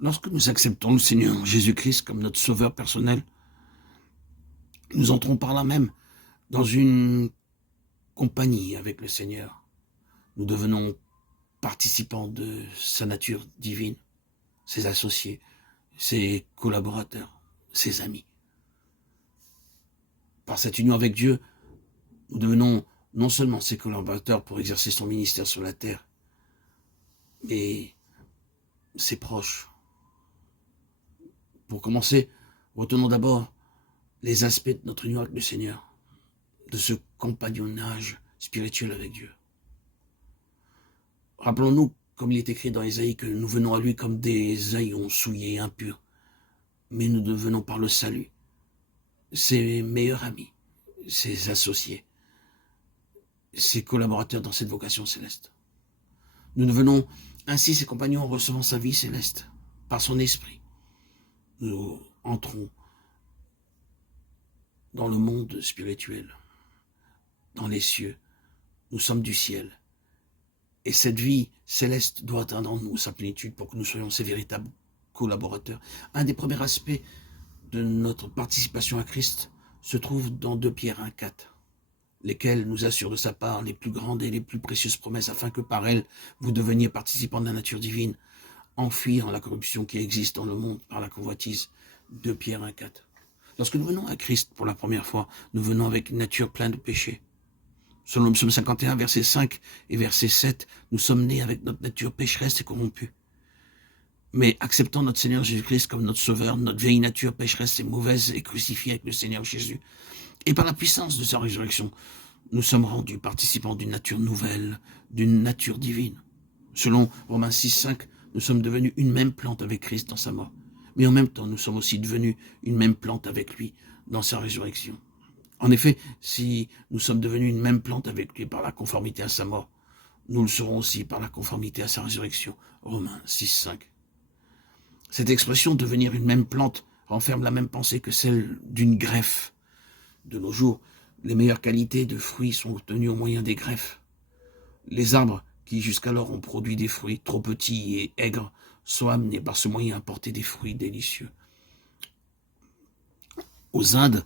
Lorsque nous acceptons le Seigneur Jésus-Christ comme notre sauveur personnel, nous entrons par là même dans une compagnie avec le Seigneur. Nous devenons participants de sa nature divine, ses associés, ses collaborateurs, ses amis. Par cette union avec Dieu, nous devenons non seulement ses collaborateurs pour exercer son ministère sur la terre, mais ses proches. Pour commencer, retenons d'abord les aspects de notre union avec le Seigneur, de ce compagnonnage spirituel avec Dieu. Rappelons-nous, comme il est écrit dans Ésaïe, que nous venons à lui comme des haillons souillés et impurs, mais nous devenons par le salut ses meilleurs amis, ses associés, ses collaborateurs dans cette vocation céleste. Nous devenons ainsi ses compagnons en recevant sa vie céleste, par son esprit. Nous entrons dans le monde spirituel, dans les cieux. Nous sommes du ciel. Et cette vie céleste doit atteindre en nous sa plénitude pour que nous soyons ses véritables collaborateurs. Un des premiers aspects de notre participation à Christ se trouve dans 2 Pierre 1,4, lesquels nous assurent de sa part les plus grandes et les plus précieuses promesses, afin que par elles, vous deveniez participants de la nature divine, en fuyant la corruption qui existe dans le monde par la convoitise. 2 Pierre 1,4. Lorsque nous venons à Christ pour la première fois, nous venons avec une nature pleine de péchés. Selon le psaume 51, verset 5 et verset 7, nous sommes nés avec notre nature pécheresse et corrompue. Mais acceptant notre Seigneur Jésus-Christ comme notre Sauveur, notre vieille nature pécheresse et mauvaise est crucifiée avec le Seigneur Jésus. Et par la puissance de sa résurrection, nous sommes rendus participants d'une nature nouvelle, d'une nature divine. Selon Romains 6, 5, nous sommes devenus une même plante avec Christ dans sa mort. Mais en même temps, nous sommes aussi devenus une même plante avec lui dans sa résurrection. En effet, si nous sommes devenus une même plante avec lui par la conformité à sa mort, nous le serons aussi par la conformité à sa résurrection. Romains 6, 5. Cette expression « devenir une même plante » renferme la même pensée que celle d'une greffe. De nos jours, les meilleures qualités de fruits sont obtenues au moyen des greffes. Les arbres qui jusqu'alors ont produit des fruits trop petits et aigres sont amenés par ce moyen à porter des fruits délicieux. Aux Indes,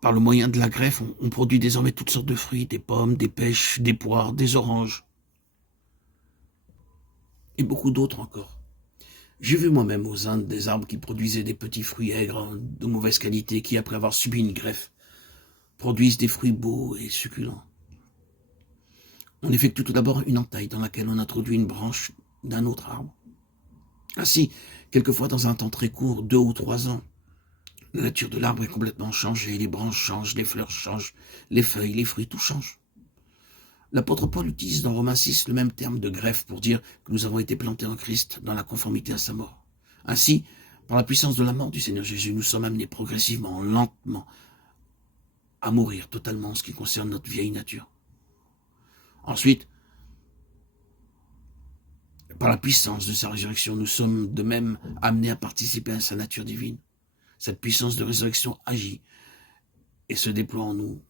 par le moyen de la greffe, on produit désormais toutes sortes de fruits, des pommes, des pêches, des poires, des oranges, et beaucoup d'autres encore. J'ai vu moi-même aux Indes des arbres qui produisaient des petits fruits aigres de mauvaise qualité qui, après avoir subi une greffe, produisent des fruits beaux et succulents. On effectue tout d'abord une entaille dans laquelle on introduit une branche d'un autre arbre. Ainsi, quelquefois dans un temps très court, 2 ou 3 ans, la nature de l'arbre est complètement changée, les branches changent, les fleurs changent, les feuilles, les fruits, tout change. L'apôtre Paul utilise dans Romains 6 le même terme de greffe pour dire que nous avons été plantés en Christ dans la conformité à sa mort. Ainsi, par la puissance de la mort du Seigneur Jésus, nous sommes amenés progressivement, lentement, à mourir totalement en ce qui concerne notre vieille nature. Ensuite, par la puissance de sa résurrection, nous sommes de même amenés à participer à sa nature divine. Cette puissance de résurrection agit et se déploie en nous